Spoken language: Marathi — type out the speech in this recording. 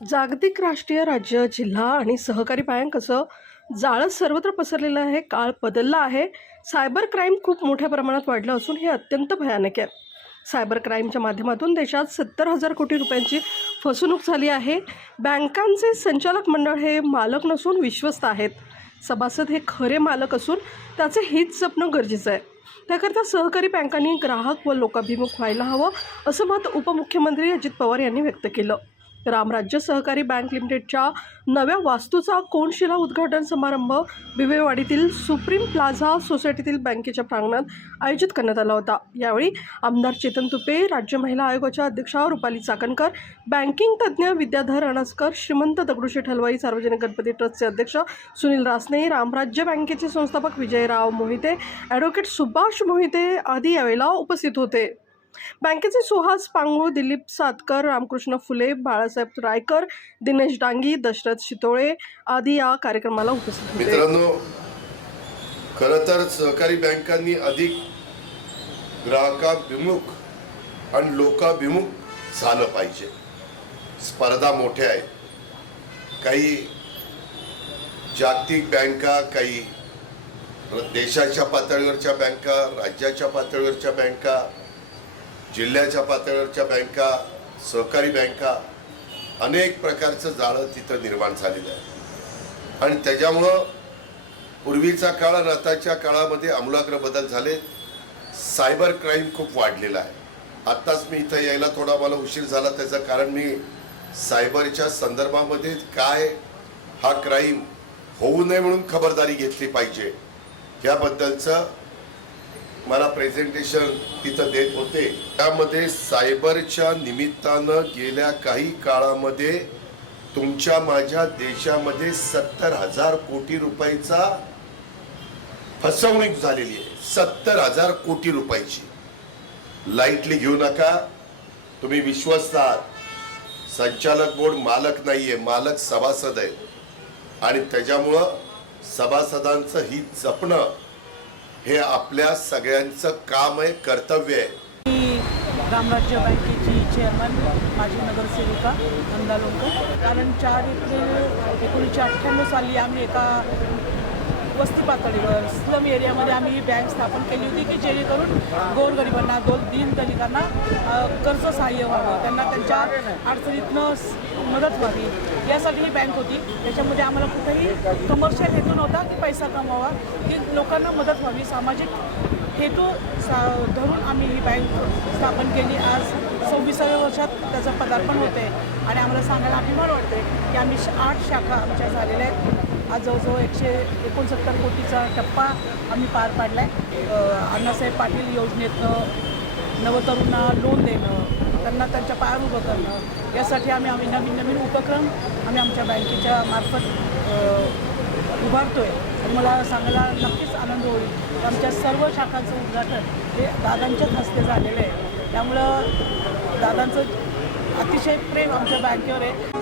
जागतिक राष्ट्रीय राज्य जिल्हा आणि सहकारी बँक असं जाळं सर्वत्र पसरलेलं आहे काळ बदलला आहे. सायबर क्राईम खूप मोठ्या प्रमाणात वाढलं असून हे अत्यंत भयानक आहे. सायबर क्राईमच्या माध्यमातून देशात सत्तर हजार कोटी रुपयांची फसवणूक झाली आहे. बँकांचे संचालक मंडळ हे मालक नसून विश्वस्त आहेत. सभासद हे खरे मालक असून त्याचे हित जपणं गरजेचं आहे. त्याकरता सहकारी बँकांनी ग्राहक व लोकाभिमुख व्हायला हवं असं मत उपमुख्यमंत्री अजित पवार यांनी व्यक्त केलं. रामराज्य सहकारी बँक लिमिटेडच्या नव्या वास्तूचा कोणशिला उद्घाटन समारंभ बिवेवाडीतील सुप्रीम प्लाझा सोसायटीतील बँकेच्या प्रांगणात आयोजित करण्यात आला होता. यावेळी आमदार चेतन तुपे राज्य महिला आयोगाच्या अध्यक्षा रुपाली चाकणकर बँकिंग तज्ज्ञ विद्याधर अणसकर श्रीमंत दगडूशेठ हलवाई सार्वजनिक गणपती ट्रस्टचे अध्यक्ष सुनील रासने रामराज्य बँकेचे संस्थापक विजयराव मोहिते ॲडव्होकेट सुभाष मोहिते आदी यावेळेला उपस्थित होते. बँकेचे सुहास पांगू दिलीप सातकर रामकृष्ण फुले बाळासाहेब रायकर दिनेश डांगी दशरथ शितोळे आदी या कार्यक्रमाला उपस्थित होते. मित्रांनो खरं तर सहकारी बँकांनी अधिक ग्राहकाभिमुख आणि लोकाभिमुख झालं पाहिजे. स्पर्धा मोठ्या आहेत. काही जागतिक बँका काही देशाच्या पातळीवरच्या बँका राज्याच्या पातळीवरच्या बँका जिल्ह्याच्या पातळीवरच्या बँका सहकारी बँका अनेक प्रकारचं जाळं तिथं निर्माण झालेलं आहे. आणि त्याच्यामुळं पूर्वीचा काळ आणि आताच्या काळामध्ये आमूलाग्र बदल झाले. सायबर क्राईम खूप वाढलेला आहे. आत्ताच मी इथं यायला थोडा मला उशीर झाला त्याचं कारण मी सायबरच्या संदर्भामध्ये काय हा क्राईम होऊ नये म्हणून खबरदारी घेतली पाहिजे. याबद्दलचं मला प्रेझेंटेशन तिथं देत होते. त्यामध्ये सायबरच्या निमित्तानं गेल्या काही काळामध्ये तुमच्या माझ्या देशामध्ये सत्तर हजार कोटी रुपयाचा फसवणूक झालेली आहे. सत्तर हजार कोटी रुपयाची. लाईटली घेऊ नका. तुम्ही विश्वस्त आहात. संचालक बोर्ड मालक नाहीये. मालक सभासद आहे आणि त्याच्यामुळं सभासदांचं हित जपणं हे आपल्या सगळ्यांचं काम आहे कर्तव्य आहे. मी रामराज्य बँकेची चेअरमन माजी नगरसेविका नंदा लोणकर कारण चार एप्रिल एकोणीसशे अठ्ठ्याण्णव साली आम्ही एका वस्ती पातळीवर स्लम एरियामध्ये आम्ही ही बँक स्थापन केली होती की जेणेकरून गोरगरिबांना दोन दीन दलितांना कर्ज सहाय्य व्हावं त्यांना त्यांच्या अडचणीतनं मदत व्हावी. यासाठी ही बँक होती. त्याच्यामध्ये आम्हाला कुठेही कमर्शियल हेतू नव्हता की पैसा कमावा की लोकांना मदत व्हावी. सामाजिक हेतू सा धरून आम्ही ही बँक स्थापन केली. आज सव्वीसाव्या वर्षात त्याचं पदार्पण होते आणि आम्हाला सांगायला अभिमान वाटते की आम्ही श- आठ शाखा आमच्या झालेल्या आहेत. आज जवळजवळ एकशे एकोणसत्तर कोटीचा टप्पा आम्ही पार पाडला आहे अण्णासाहेब पाटील योजनेतनं नवतरुणांना लोन देणं त्यांना त्यांच्या पायावर उभं करणं यासाठी आम्ही आम्ही नवीन नवीन उपक्रम आम्ही आमच्या बँकेच्या मार्फत उभारतो आहे मला सांगायला नक्कीच आनंद होईल आमच्या सर्व शाखांचं उद्घाटन हे दादांच्याच हस्ते झालेलं आहे. त्यामुळं दादांचं अतिशय प्रेम आमच्या बँकेवर आहे.